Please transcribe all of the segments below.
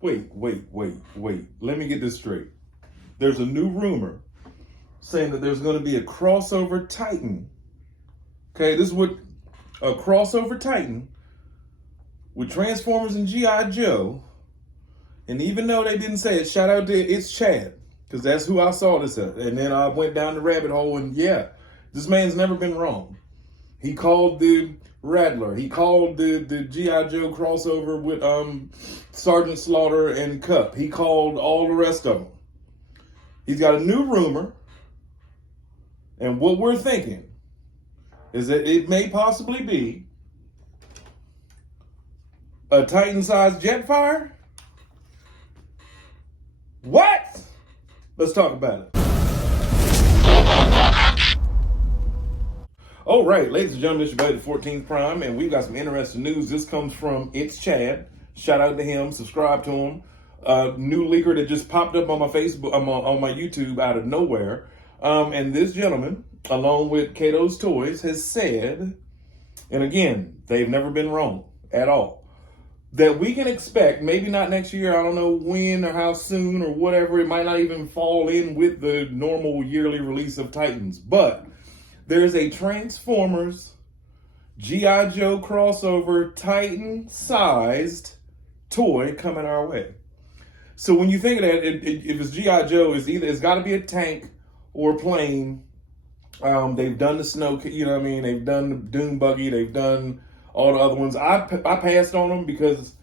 Wait. Let me get this straight. There's a new rumor saying that there's going to be a crossover Titan. Okay, this is what a crossover Titan with Transformers and G.I. Joe. And even though they didn't say it, shout out to It's Chad, because that's who I saw this at. And then I went down the rabbit hole, and yeah, this man's never been wrong. He called the Rattler. He called the G.I. Joe crossover with Sergeant Slaughter and Cup. He called all the rest of them. He's got a new rumor, and what we're thinking is that it may possibly be a Titan-sized Jetfire. What? Let's talk about it. All right, ladies and gentlemen, it's your buddy, the 14th Prime, and we've got some interesting news. This comes from It's Chad. Shout out to him. Subscribe to him. New leaker that just popped up on my Facebook, on my YouTube out of nowhere. And this gentleman, along with Kato's Toys, has said, and again, they've never been wrong at all, that we can expect, maybe not next year, I don't know when or how soon or whatever, it might not even fall in with the normal yearly release of Titans, but there's a Transformers G.I. Joe crossover Titan-sized toy coming our way. So when you think of that, if it's G.I. Joe, it's got to be a tank or a plane. They've done the snow, you know what I mean? They've done the Doom Buggy. They've done all the other ones. I passed on them because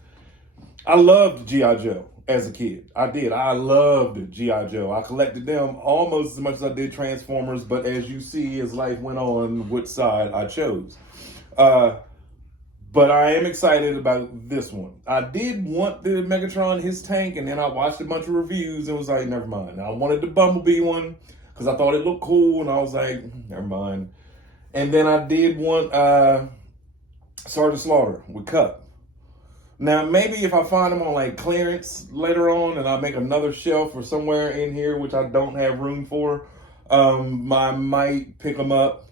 I loved G.I. Joe as a kid. I did. I loved G.I. Joe. I collected them almost as much as I did Transformers, but as you see, as life went on, which side I chose. But I am excited about this one. I did want the Megatron, his tank, and then I watched a bunch of reviews and was like, never mind. I wanted the Bumblebee one because I thought it looked cool, and I was like, never mind. And then I did want Sergeant Slaughter with Cup. Now, maybe if I find them on like clearance later on and I make another shelf or somewhere in here, which I don't have room for, I might pick them up.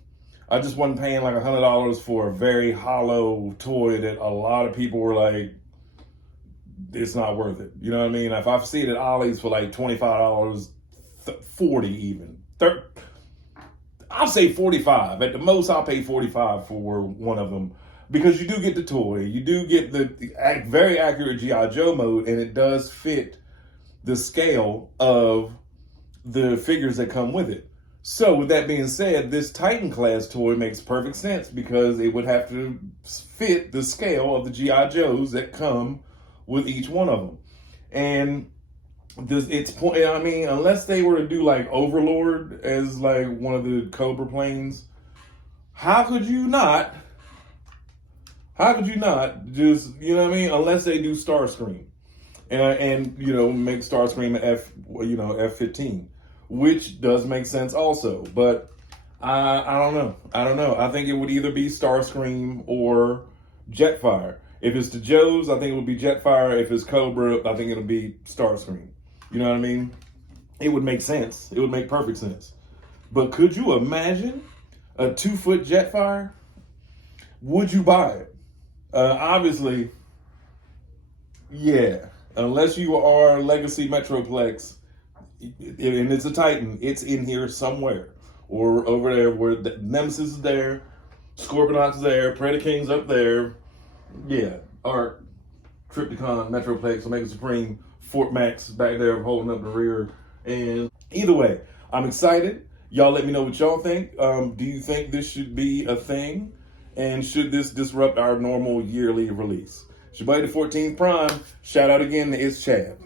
I just wasn't paying like $100 for a very hollow toy that a lot of people were like, it's not worth it. You know what I mean? If I see it at Ollie's for like $25, 40 even. I'll say 45. At the most, I'll pay 45 for one of them. Because you do get the toy, you do get the very accurate G.I. Joe mode, and it does fit the scale of the figures that come with it. So with that being said, this Titan class toy makes perfect sense because it would have to fit the scale of the G.I. Joes that come with each one of them. And I mean, unless they were to do like Overlord as like one of the Cobra planes, how could you not just, you know what I mean? Unless they do Starscream and you know, make Starscream F-15, which does make sense also. But I don't know. I think it would either be Starscream or Jetfire. If it's the Joes, I think it would be Jetfire. If it's Cobra, I think it'll be Starscream. You know what I mean? It would make sense. It would make perfect sense. But could you imagine a 2-foot Jetfire? Would you buy it? Obviously, yeah. Unless you are Legacy Metroplex, and it's a Titan, it's in here somewhere. Or over there where the Nemesis is there, Scorponok's there, Predaking's up there. Yeah. Or Triptychon, Metroplex, Omega Supreme, Fort Max back there holding up the rear. And either way, I'm excited. Y'all let me know what y'all think. Do you think this should be a thing? And should this disrupt our normal yearly release? It's your buddy, the 14th Prime. Shout out again to It's Chad.